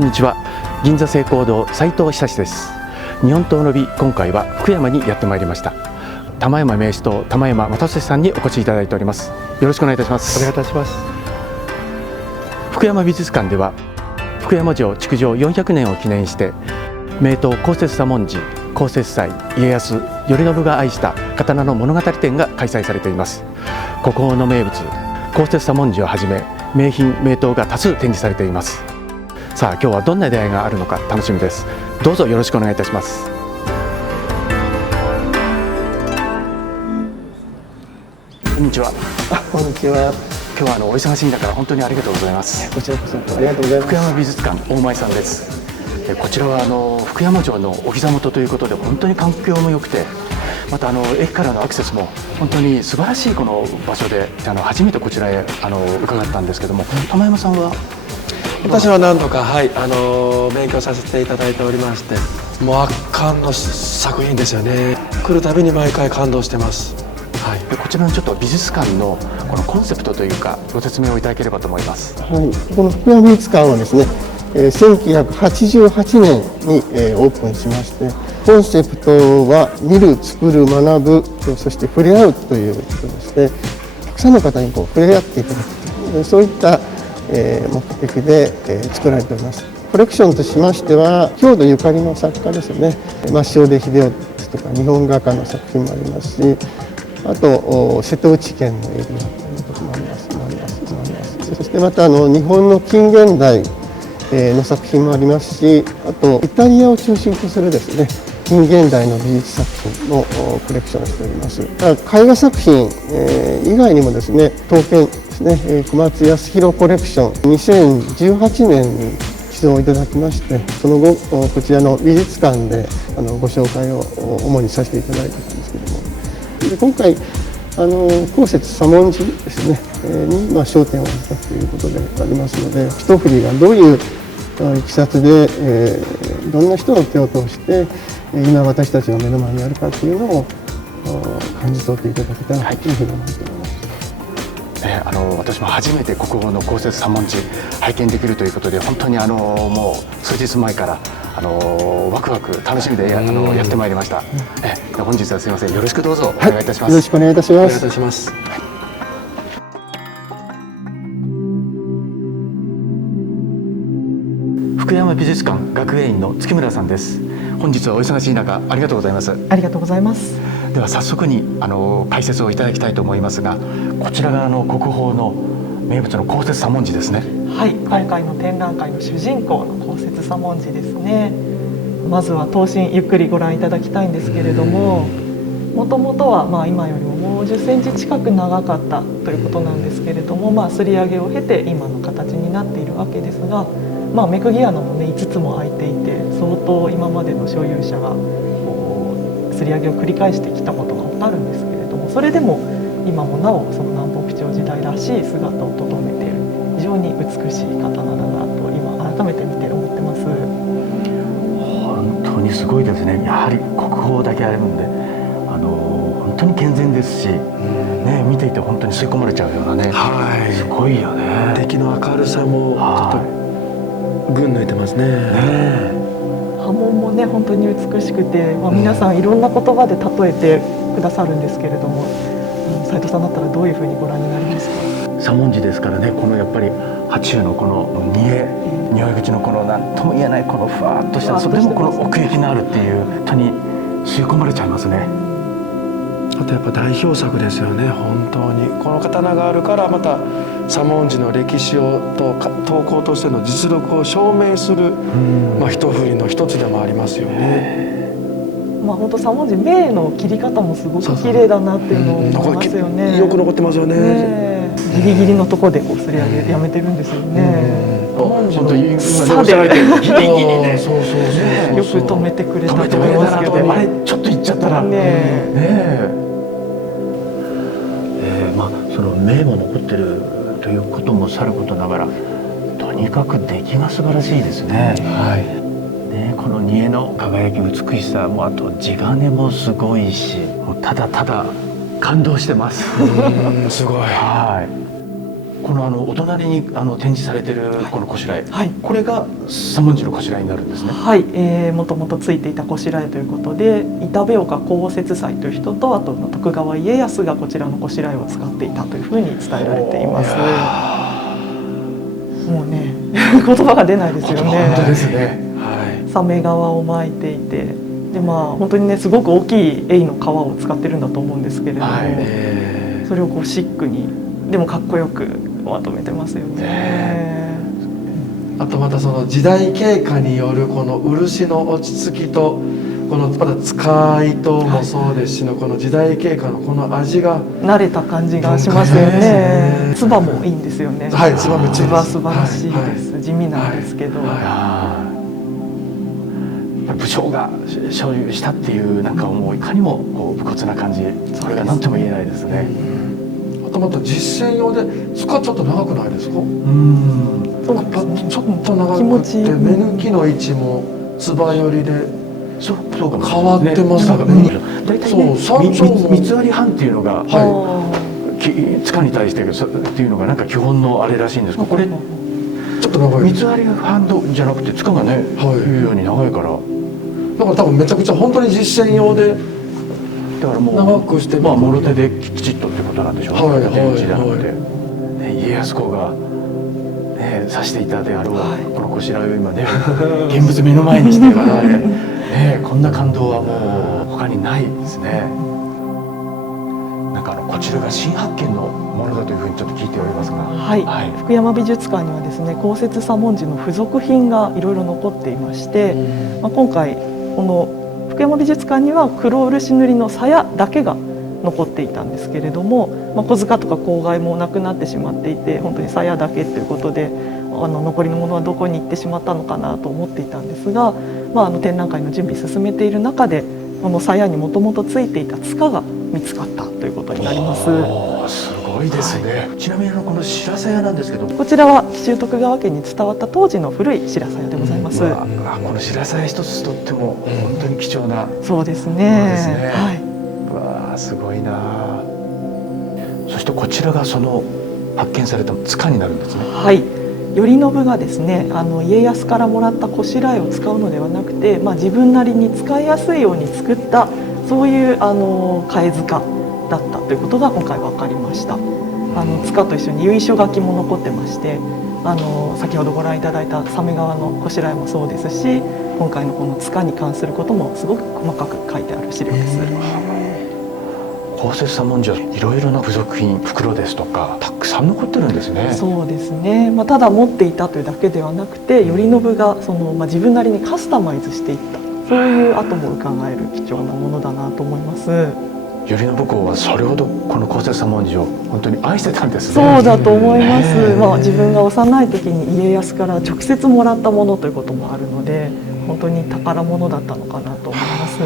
んにちは。銀座成功堂斉藤久志です。日本刀の美、今回は福山にやってまいりました。玉山名手刀玉山又俊さんにお越しいただいております。よろしくお願いいたします。お願いいたします。福山美術館では福山城築城400年を記念して名刀公設左文字、公設祭、家康、頼信が愛した刀の物語展が開催されています。国宝の名物公設左文字をはじめ名品名刀が多数展示されています。さあ今日はどんな出会いがあるのか楽しみです。どうぞよろしくお願いいたします。こんにちは。こんにちは。今日はお忙しいんだから本当にありがとうございます。こちらこそありがとうございます。福山美術館大前さんです。こちらは福山城のお膝元ということで本当に環境も良くて、また駅からのアクセスも本当に素晴らしいこの場所で初めてこちらへ伺ったんですけども、玉山さんは？私は何度か、勉強させていただいておりまして、もう圧巻の作品ですよね。来るたびに毎回感動してます。でこちらのちょっと美術館のこのコンセプトというかご説明をいただければと思います。この福山美術館はですね、1988年にオープンしまして、コンセプトは見る、作る、学ぶ、そして触れ合うということでして、たくさんの方に触れ合っていただく、そういった目的で作られております。コレクションとしましては郷土ゆかりの作家ですよね。松正出秀夫ですとか日本画家の作品もありますし、あと瀬戸内県のエリアということもあります。そしてまた日本の近現代の作品もありますし、あとイタリアを中心とするですね近現代の美術作品のコレクションをしております。絵画作品以外にもですね、刀剣ですね、小松康弘コレクション2018年に指導いただきまして、その後こちらの美術館でご紹介を主にさせていただいてたんですけども、で今回公設左文字ですねに焦点を当てたということでありますので、一振りがどういういきさつでどんな人の手を通して今私たちの目の前にあるかというのを感じ取っていただけたらというふうに思っております。私も初めて国宝の公設左文字拝見できるということで、本当にもう数日前からワクワク楽しみでやってまいりました。本日はすみません、よろしくどうぞお願いいたします。よろしくお願いいたします。お願いいたします。福山美術館学芸員の月村さんです。本日はお忙しい中ありがとうございます。ありがとうございます。では早速に解説をいただきたいと思いますが、こちらが国宝の名物の公設左文字ですね。はい、今回の展覧会の主人公の公設左文字ですね。まずは刀身ゆっくりご覧いただきたいんですけれども、もともとは今よりももう10センチ近く長かったということなんですけれども、すり上げを経て今の形になっているわけですが、目釘穴もね5つも開いていて、相当今までの所有者がすり上げを繰り返してきたことがあるんですけれども、それでも今もなおその南北朝時代らしい姿をとどめている非常に美しい刀だなと今改めて見て思ってます。本当にすごいですね。やはり国宝だけあるんで本当に健全ですし、見ていて本当に吸い込まれちゃうようなね、すごいよね。出来の明るさもちょっと群抜いてますね。刃文もね本当に美しくて、皆さんいろんな言葉で例えてくださるんですけれども、斉藤さんだったらどういうふうにご覧になりますか？左文字ですからね、このやっぱり波中のこの匂い口のこの何とも言えないこのふわっとした、それでもこの奥行きのあるっていう本当に吸い込まれちゃいますね。あとやっぱ代表作ですよね。本当にこの刀があるからまた左文字の歴史をと刀工としての実力を証明する一振りの一つでもありますよね。本当左文字銘の切り方もすごく綺麗だなっていうのを思いますよね。よく残ってますよね。ギリギリのところですり上げやめてるんですよね。本当に差でギリギリね、よく止めてくれたと思いますけど、あれちょっといっちゃったらその銘も残ってるということもさることながら、とにかく出来が素晴らしいですね。この煮えの輝き、美しさも、あと地金もすごいし、もうただただ感動してます。すごい。このお隣に展示されてるこのこしらえ、はい、これが左文字のこしらえになるんですね。はい、もともとついていたこしらえということで、板部岡幸節祭という人と、あと徳川家康がこちらのこしらえを使っていたというふうに伝えられています。もうね言葉が出ないですよね。本当ですね。はい。サメ側を巻いていて、で本当にねすごく大きいエイの皮を使ってるんだと思うんですけれども、はい、それをこうシックにでもかっこよくまとめてますよね。あとまたその時代経過によるこの漆の落ち着きと、このまた使い糸もそうですしの、この時代経過のこの味が慣れた感じがしますよね。つばもいいんですよね。はい、つばめっちゃいいです。素晴らしいです。はい、地味なんですけど、武将が所有したっていうなんかもういかにもこう武骨な感じ、それが何とも言えないですね。あとまた実践用で塚ちょっと長くないですか？そうちょっと長くて目抜きの位置もつば寄りでそうかも変わってますね。大体ね、三つ割り半っていうのが、塚に対してっていうのがなんか基本のあれらしいんですけど、これちょっと長い。三つ割り半じゃなくて塚がね、いうように長いから。だから多分めちゃくちゃ本当に実践用で。だからもう長くしてもろ手できちっとってことなんでしょうね。展示じゃなくて、家康公がね指していたであろうこのこしらえを今ね現物目の前にして我々こんな感動はもう他にないですね。なんかこちらが新発見のものだというふうにちょっと聞いておりますが、はい、福山美術館にはですね、幸節左文字の付属品がいろいろ残っていまして、今回この福山美術館には黒漆塗りの鞘だけが残っていたんですけれども、小塚とか笄もなくなってしまっていて、本当に鞘だけということで残りのものはどこに行ってしまったのかなと思っていたんですが、展覧会の準備進めている中でこの鞘にもともとついていた塚が見つかったということになります。すごいですね。ちなみにこの白鞘なんですけど、こちらは紀州徳川家に伝わった当時の古い白鞘でございます。この白鞘一つとっても本当に貴重な、そうですね。はい。わあ、すごいな。そしてこちらがその発見された塚になるんですね。はい。頼信がですね、家康からもらったこしらえを使うのではなくて、自分なりに使いやすいように作ったそういう替え塚だったということが今回分かりました。塚と一緒に由緒書きも残ってまして、先ほどご覧いただいた鮫川のこしらえもそうですし、今回のこの塚に関することもすごく細かく書いてある資料です。幸節左文字はいろいろな付属品、袋ですとかたくさん残ってるんですね。そうですね。ただ持っていたというだけではなくて、頼信が自分なりにカスタマイズしていった、そういう跡も伺える貴重なものだなと思います。頼信公はそれほどこの幸節左文字を本当に愛してたんですね。そうだと思います。自分が幼い時に家康から直接もらったものということもあるので、本当に宝物だったのかなと思います。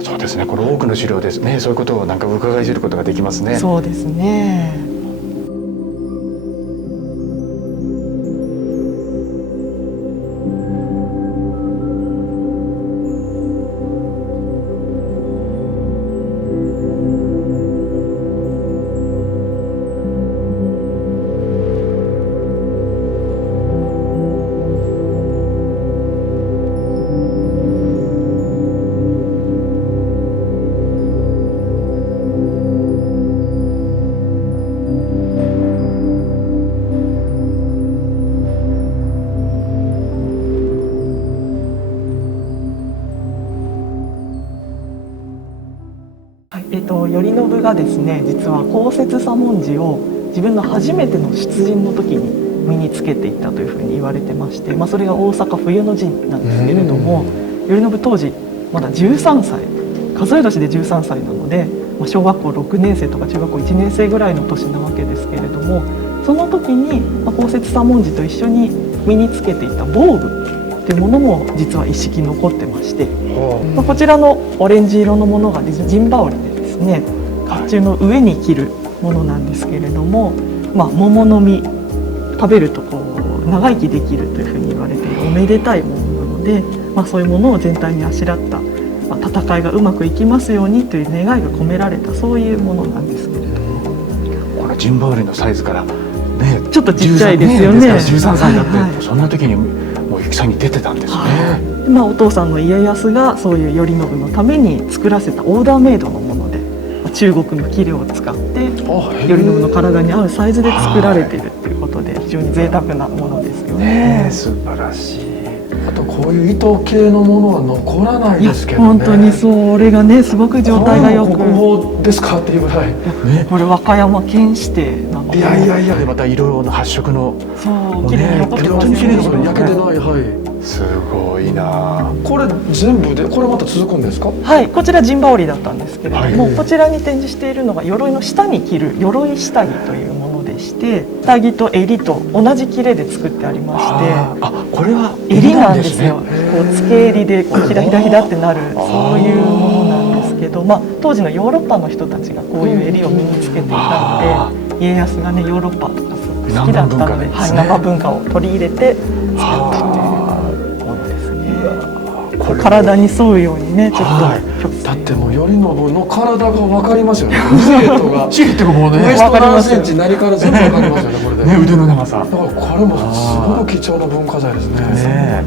そうですね。この多くの資料ですね、そういうことをなんか伺い知ることができますね。そうですね。頼信がですね、実は幸節左文字を自分の初めての出陣の時に身につけていったというふうに言われてまして、それが大阪冬の陣なんですけれども、頼信当時まだ13歳、数え年で13歳なので、小学校6年生とか中学校1年生ぐらいの年なわけですけれども、その時に幸節左文字と一緒に身につけていた防具というものも実は一式残ってまして、こちらのオレンジ色のものが陣羽織でですね、甲冑の上に着るものなんですけれども、桃の実食べると長生きできるというふうに言われているおめでたいものなので、そういうものを全体にあしらった、戦いがうまくいきますようにという願いが込められた、そういうものなんですけれども、この陣羽織のサイズからねちょっとちっちゃいですよね。 13歳だって、はいはいそんな時にもう戦に出てたんですね。まあ、お父さんの家康がそういう頼信のために作らせたオーダーメイドのもので、中国の器量を使って頼信の体に合うサイズで作られているっていうことで、非常に贅沢なものですよね。素晴らしい。あとこういう糸系のものは残らないいやですけどね。本当にそれがねすごく状態がよく、国宝ですかっていうぐらい。これ和歌山県指定なので、いやいやいや、でまた色の発色のそう綺麗に残ってます本当に綺麗ですね。焼けてね。ない。はい。すごいな。これ全部でこれまた続くんですか？はい、こちら陣羽織だったんですけれども、はいこちらに展示しているのが鎧の下に着る鎧下着というものでして、下着と襟と同じ切れで作ってありまして、あ、これは襟なんですよ。ね。こう付け襟でこうひだひだひだってなるそういうものなんですけど、まあ当時のヨーロッパの人たちがこういう襟を身につけていたので、家康がねヨーロッパとかすごく好きだったので、はい、生文化を取り入れて作ったというものですね。体に沿うようにね、ちょっとだってもう頼信の体が分かりますよね。シルエットがシルエットがもうねウエスト何センチ何から全部分かりますよね、これで。ね、腕の長さ。だからこれもすごく貴重な文化財ですね。ね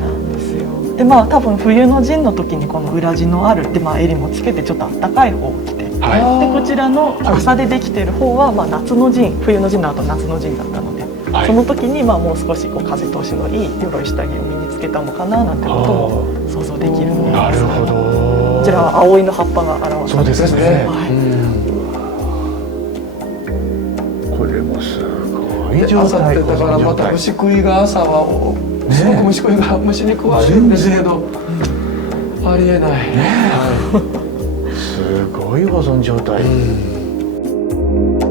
で、まあ多分冬の陣の時にこの裏地のあるで、まあ、襟もつけてちょっと暖かい方を着て、はでこちらの麻でできている方は、まあ、夏の陣、冬の陣の後夏の陣だったので、はいその時にまあもう少しこう風通しのいい鎧下着を身につけたのかななんてことも想像できるものです。なるほど。こちらは葵の葉っぱが表されています。そうですねはいこれもすごいで状態。朝ってだからまた虫食いが朝はすごく虫食いが虫に食われるんですけど、ありえない。すごい保存状態。うん